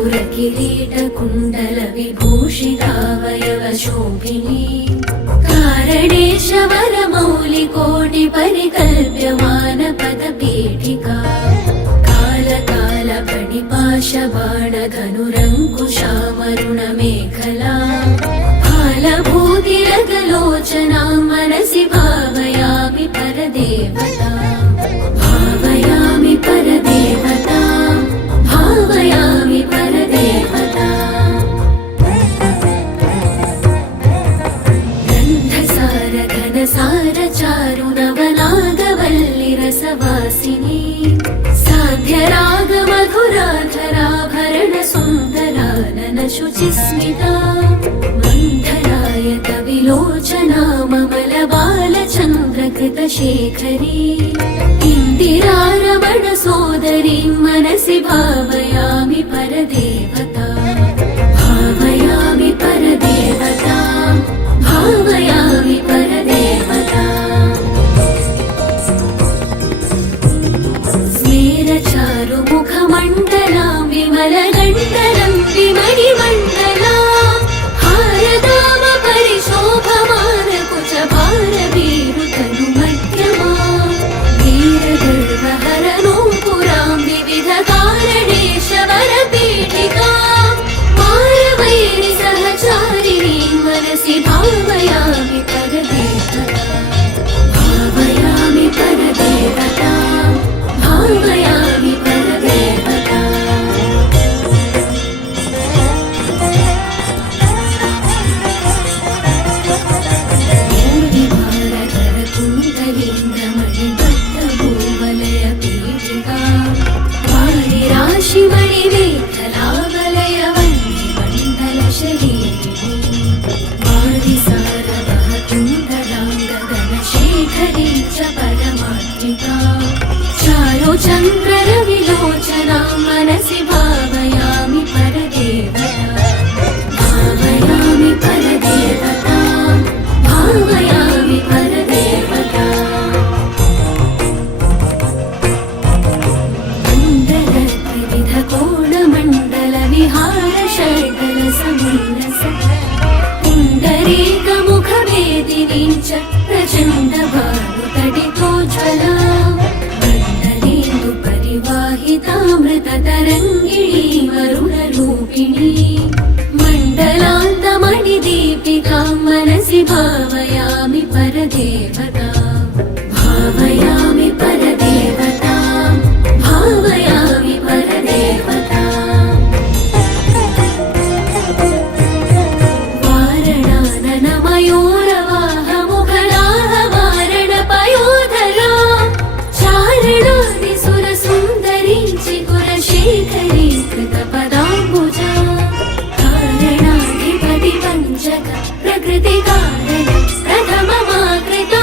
पुरकिरीटकुण्डलविभूषितावयवशोभिनी कारणेशवरमौलिकोटिपरिकल्प्यमानपदपीठिका कालकालपणिपाशबाणधनुरङ्कुशामरुणमेखला कालभूतिरगलोचना मनसि भावयामि परदेवता भावयामि परदेवता भावयामि परदेवता गन्धसार घनसार चारु नवनागवल्लिरसवासिनी साध्यराग मधुराधराभरण सुन्दरानन शुचिस्मिता मन्थरायत विलोचना ममल बालचन्द्रकृतशेखरी इन्दिरारमण सोदरी मनसि भावयामि परदेवता भावयामि परदेवता भावयामि परदेवता स्मेरचारुमुखमण्डलां विमलगण्डलं विमणिमण्डला हारदाम परिशोभमानकुचभारवीरुतनुमध्यमा वीरगर्वहरनूपुरां विविधकारणेशवरपीठिका पारवैरि सहचारिणी मनसि भावयामि परदेवता भावयामि परदेवता भावयामि परदेवता भूवलयपीठिका वारिराशिमणिवेखलावलयवन्निमण्डलशरीरिणी वारिसारवहकुण्डलाङ्गगनशेखरी च परमात्मिका चारुचन्द्ररविलोचना मनसि भावयामि परदेवता भावयामि परदेवता भावयामि परदेवता विविधकोणमण्डलविहारषड्गलसमन्नस पुण्डरीकमुखवेदिनी च प्रचण्डभानुतडितोज्ज्वला मण्डलेन्दुपरिवाहितामृततरङ्गिणी वरुणरूपिणी मण्डलान्तमणिदीपिकां मनसि भावयामि परदेवता भावयामि परदेवता भावयामि परदेवता वारणाननमयूरवाहमुखलाहवारणपयोधरा चारणादिसुरसुन्दरी चिकुरशेखरी कृतपदाम्बुजा कारणाधिपति पञ्चक प्रकृतिकारण प्रथममाकृता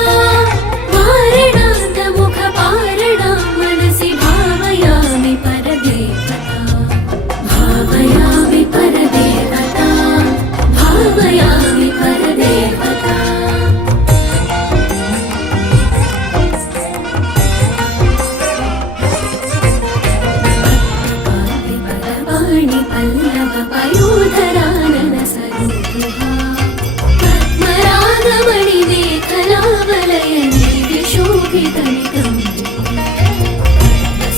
वारणान्तमुखपारणा मनसि भावयामि परदेवता भावयामि परदेवता भावयामि परदेवता पाणि पल्लव पयोधरानन सरोरुहा पद्मरागमणिमेखलावलयने विशोभितनिकम्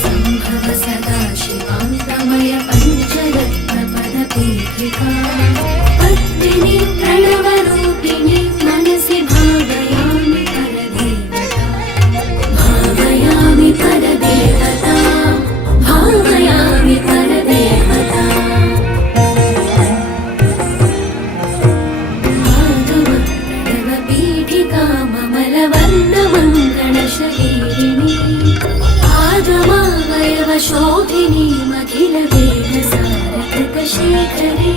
संभव सदा शिवान्तमय पञ्चरत्नपदपीठिका पद्मिनी प्रणवरूपिणी मनसि भावयामि परदेवता भावयामि परदेवता भावयामि परदेवता माधवप्रणवपीठिका ममलवर्णमङ्गलशरीरिणी आगमावयवशोभिनी मखिलवेदसारकृतशेखरी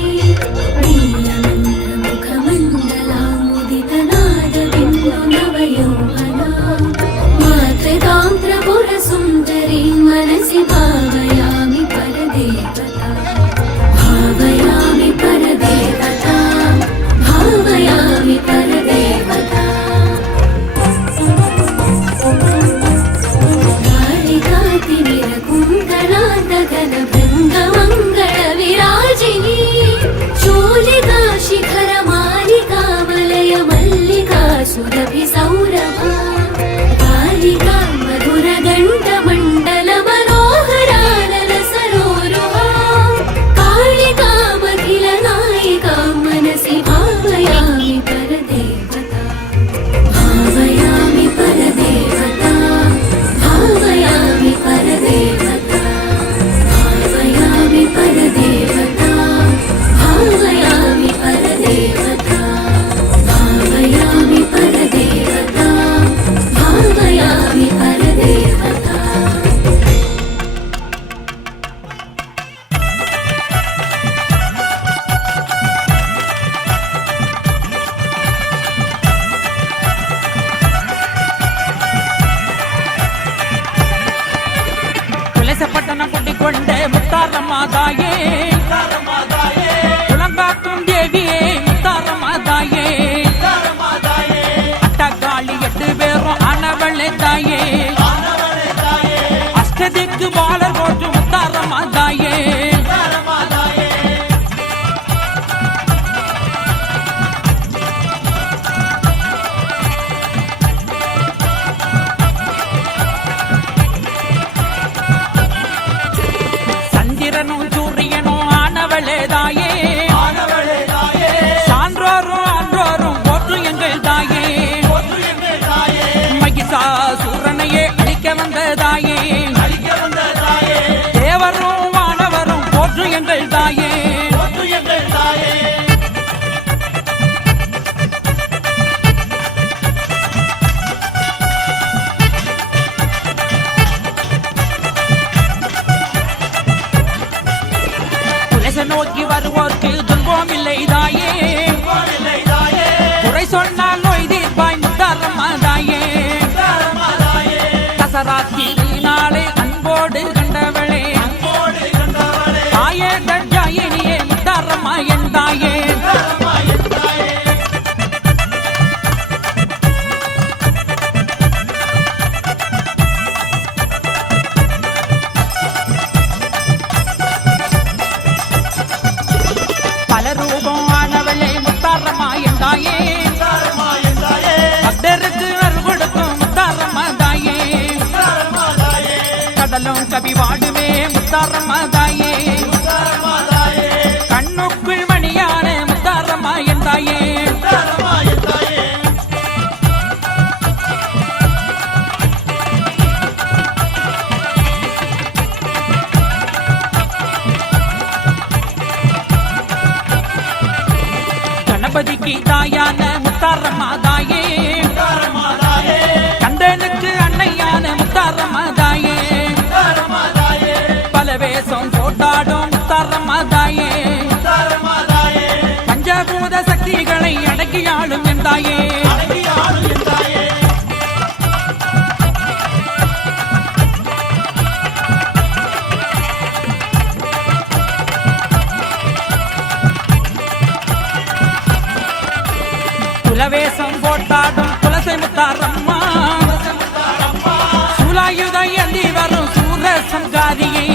முத்தாரம்மா தாயே குலங்காக்கும் தேவியே முத்தாரம்மா தாயே அட்டகாளி 8 பேரும் ஆனவளே தாயே அஷ்டதிக்கு பாலர் போற்று முத்தாரம்மா தாயே சந்திரனும் சூரியனும் ஆனவளே தாயே சான்றோரும் ஆன்றோரும் போற்று எங்கள் தாயே மகிஷாசூரனையே அழிக்க வந்த தாயே தேவரும் வானவரும் போற்று எங்கள் தாயே குலசை நோக்கி வருவோர்க்கு துன்பம் இல்லை தாயே குறை சொன்னால் நோய் தீர்ப்பாய் முத்தாரம்மா தாயே கசராத்தி நாளே அன்போடு கண்டவளே தாயே தட்சாயினியே முத்தாரம்மா என் தாயே பல ரூபம் ஆனவளே முத்தாரம்மா என் தாயே பக்தருக்கு அருள் கொடுக்கும் முத்தாரம்மா தாயே கடலும் கவி வாடுமே முத்தாரம்மா தாயே கண்ணுக்குள் மணியான முத்தாரம்மா என் தாயே கணபதிக்கு தாயான முத்தாரம்மா தாயே கந்தனுக்கு அன்னையான முத்தாரம்மா தாயே பல வேஷம் போட்டாடும் முத்தாரம்மா தாயே பஞ்சபூத சக்திகளை அடக்கியாளும் என் தாயே குலவேசம் போட்டாடும் குலசை முத்தாரம்மா சூலாயுத ஏந்தி வரும் சூரசங்காரியே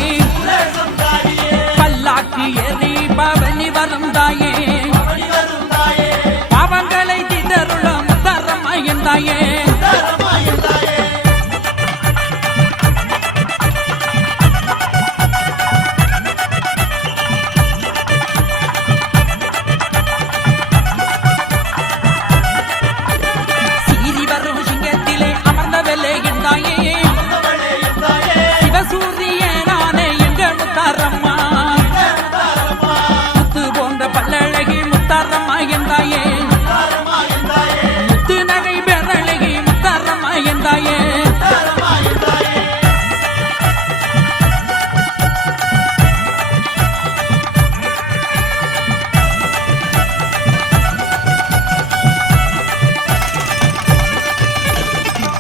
பல்லாக்கு ஏறி பவனி வரும் தாயே பாவங்களை திதருளும் முத்தாரம்மா என் தாயே சீறி வரும் சிங்கத்திலே அமர்ந்தவளே என் தாயே சிவசூரியனானே எங்கள் முத்தாரம்மா முத்து போன்ற பல்லழகி முத்தாரம்மா என் தாயே முத்து நகை பெறழகி முத்தாரம்மா என் தாயே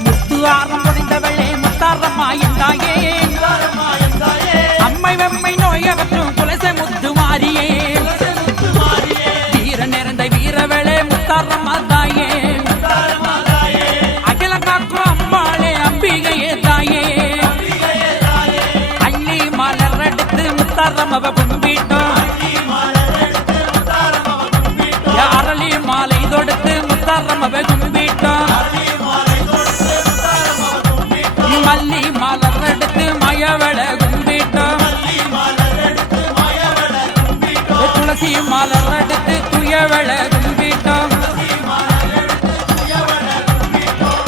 முத்து ஆரம் முடிந்தவளே முத்தாரம்மா என் தாயே அம்மை வெம்மை நோயவற்றும் குலசை முத்து மாறியே வீர நிறைந்த வீரவளே முத்தாரம்மா தாயே அகில காக்கும் அம்பாளே அம்பிகையே தாயே அள்ளி மலர் எடுத்து முத்தாரம்மவ கும்பிட்டோம் அரளி மாலை தொடுத்து முத்தாரம்மவ கும்பிட்டோம் மல்லி மலர் எடுத்து மயவள கும்பிட்டோம் துளசி மலர் எடுத்து துயவள கும்பிட்டோம்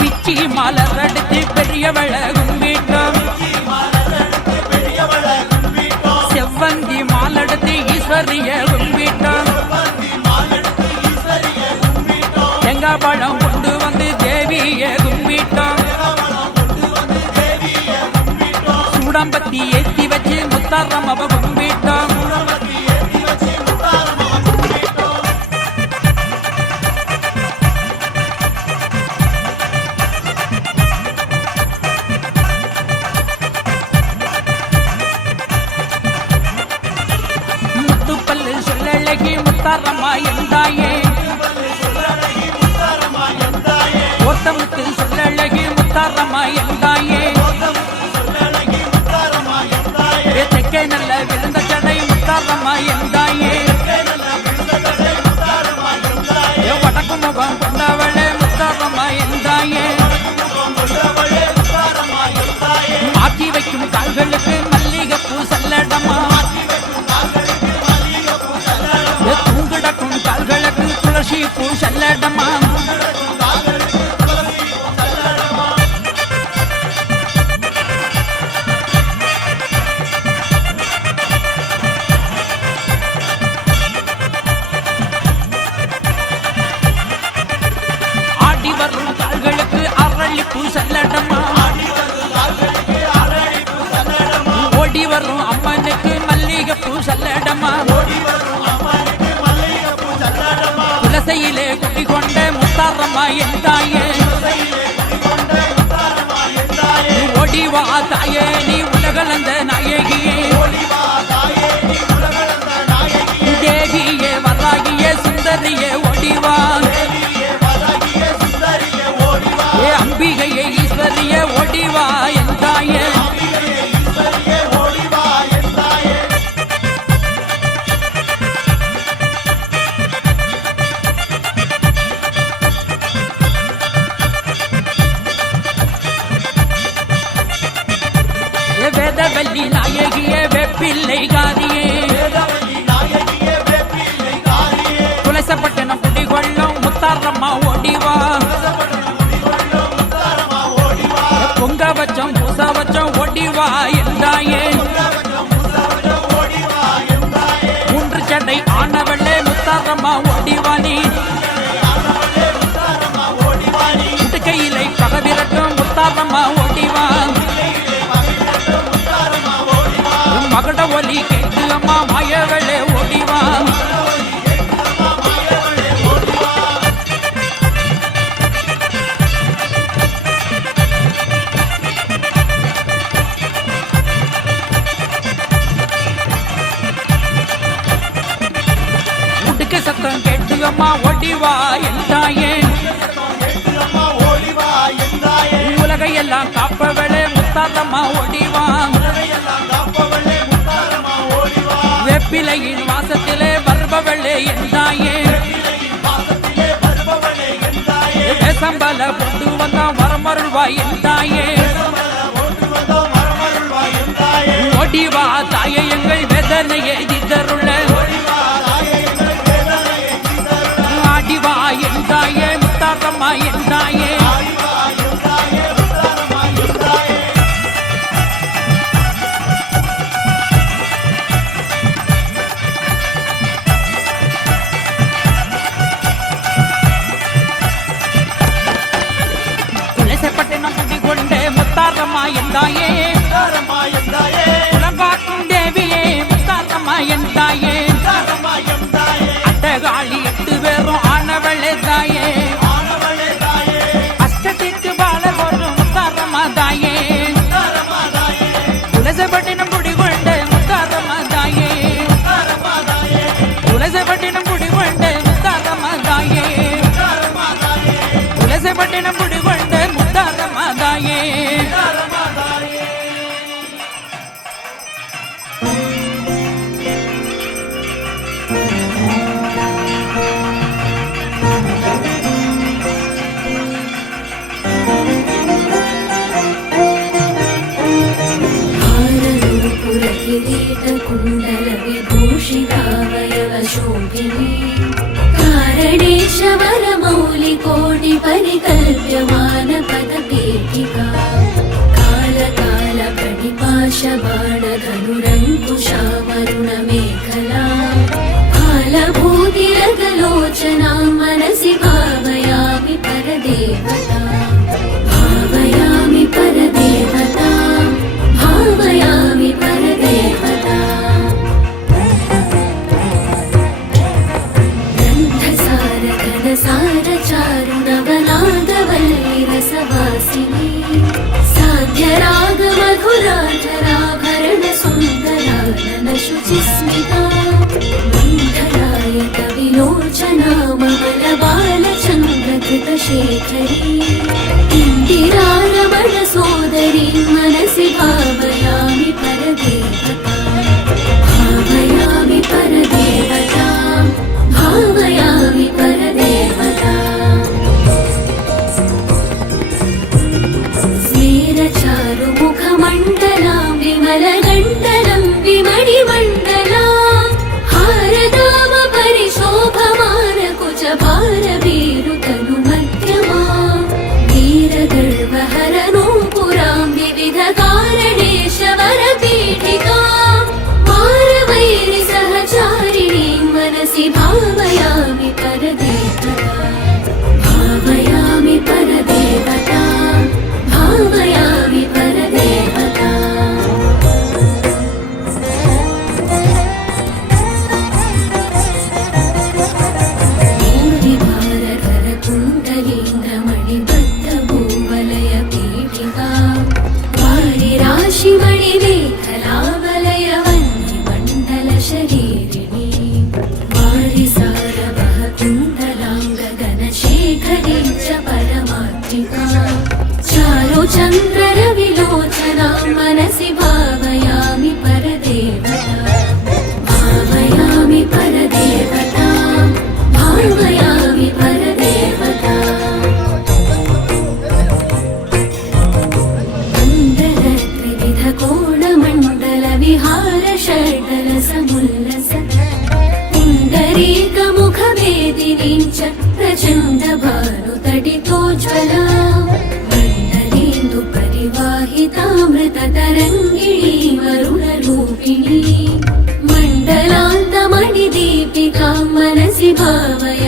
பிச்சி மலர் எடுத்து பெரியவள கும்பிட்டோம் செவ்வந்தி மாலெடுத்து ஈஸ்வரிய கும்பிட்டோம் தேங்காய் பழம் கொண்டு வந்து தேவிய கும்பிட்டோம் சூடம்பத்தி ஏத்தி வச்சு முத்தாரம்மவ கும்பிட்டோம் முத்தாரம்மா எந்தாயே ஓட்டமுத்து சொல்லழகி முத்தாரம்மா எந்தாயே தெக்கே நல்ல விழுந்த சடை முத்தாரம்மா எந்தாயே வடக்கு முகம் கொண்டவளே முத்தாரம்மா எந்தாயே மாற்றி வைக்கும் கால்களுக்கு மல்லிகைப்பூ சல்லடமா தூங்கிடக்கும் கால்களுக்கு துளசி பூ சல்லடமா ஆடி வரும் கால்களுக்கு அரளிப்பூ சல்லடமா ஓடி வரும் அம்மனுக்கு மல்லிகைப்பூ சல்லடமா துளசையிலே குடிகொண்ட முத்தாரம்மா எந்தாயே ஓடிவா தாயே நீ உலகளந்த நாயகியே தேவியே வராகியே சுந்தரியே ஓடிவா ஏ அம்பிகையே ஈஸ்வரியே ஓடிவா எந்தாயே வேதவல்லி நாயகியே வெப்பிள்ளை காரியே துளசப்பட்டினம் குடிகொள்ளும் முத்தாரம்மா ஓடிவா பொங்க வச்சம் பூச வச்சம் ஓடிவா என்றாயே மூன்று சடை ஆனவளே முத்தாரம்மா ஓடிவா நீ முட்டுக்கையிலை பகவிரட்டும் முத்தாரம்மா ஓடிவா மகட ஒலி கேட்டு அம்மா மாயவளே ஓடிவா முடுக்க சத்தம் கேட்டு அம்மா ஓடிவா என்றாயே உலகையெல்லாம் காப்பவளே முத்தாரம்மா ஓடிவா வெப்பிலையின் வாசத்திலே வருபவளே என்றாயே சம்பல கொண்டு வந்தா வரமருள்வாய் என்றாயே ஓடிவா தாயே எங்கள் வேதனையை திதருள்ள ஆடிவா என்றாயே முத்தாரம்மா என்றாயே துளசப்பட்டினம் குடிகொண்ட முத்தாரம்மா எந்தாயே உலகாக்கும் தேவியே முத்தாரம்மா எந்தாயே அட்டகாளி 8 பேரும் ஆனவளே தாயே அஷ்டத்திற்கு பால ஒரு முத்தாரம்மா தாயே துளசப்பட்டினம் குடிகொண்ட முத்தாரம்மா தாயே துளசப்பட்டினம் குடிகொண்ட முத்தாரம்மா தாயே துளசப்பட்டினம் குடிகொண்ட முத்தாரம்மா தாயே किरीटकुण्डल विभूषितावयव शोभिनी कारणेशवरमौलिकोटि परिकल्प्यमान पदपीठिका कालकालपटिपाशबाणधनुरङ्कुशावरुणमेखला कालभूतिरगलोचनां मनसि भावयामि परदेवता भावयामि परदेवता भावयामि परदेवता गन्धसार घनसार चारुणवनादवल्लिरसवासिनी साध्यराग मधुराधराभरण सुन्दरानन शुचिस्मिता मन्थरायत सालोचनां मनसि भावयामि परदेवता भावयामि परदेवता भावयामि परदेवता कुण्डलत्रिविध कोणमण्डल विहार षड्रसमुल्लस पुण्डरीकमुखवेदिनीं च प्रचण्ड भानुतडितोज्ज्वला मण्डलेन्दु परिवाहितामृततरङ्गिणी वरुणरूपिणी मण्डलान्तमणिदीपिकां मनसि भावयामि